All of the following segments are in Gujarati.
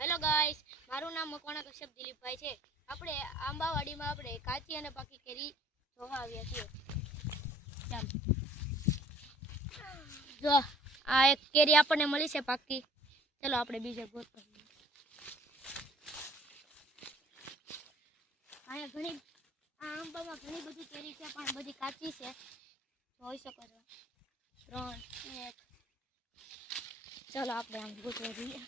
હેલો ગાઈસ, મારું નામ મકવાણા કશ્યપ દિલીપભાઈ છે। આપણે આંબાવાડીમાં આપણે કાચી અને પાકી કેરી જોવા આવ્યા છીએ। ચાલો જો આ એક કેરી આપણને મળી છે પાકી। ચલો આપણે બીજે ગોતવા। અહીંયા ઘણી આ આંબામાં ઘણી બધી કેરી છે પણ બધી કાચી છે, જોઈ શકો છો। 3 1 ચલો આપણે આમ ગોતવા જઈએ।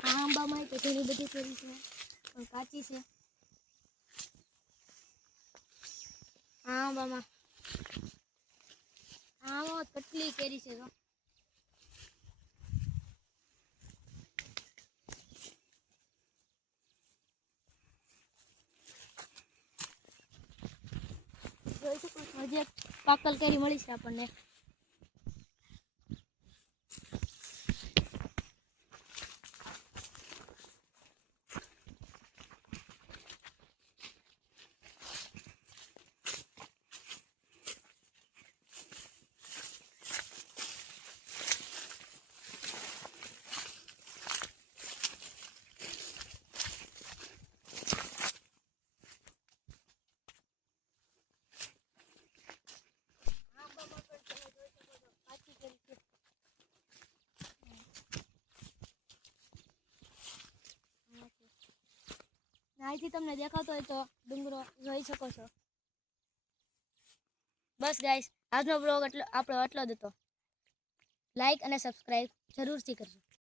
આંબામાં તો ઘણી બધી કેરી છે પણ કાચી છે। આંબામાં કેટલી કેરી છે તો જોઈ શકો છો। હજી એક પાકલ કેરી મળી છે આપણને। અહીંથી તમને દેખાતો હોય તો ડુંગરો જોઈ શકો છો। બસ ગાઈસ, આજનો બ્લોગ આપણો આટલો જ હતો। લાઈક અને સબસ્ક્રાઈબ જરૂરથી કરજો।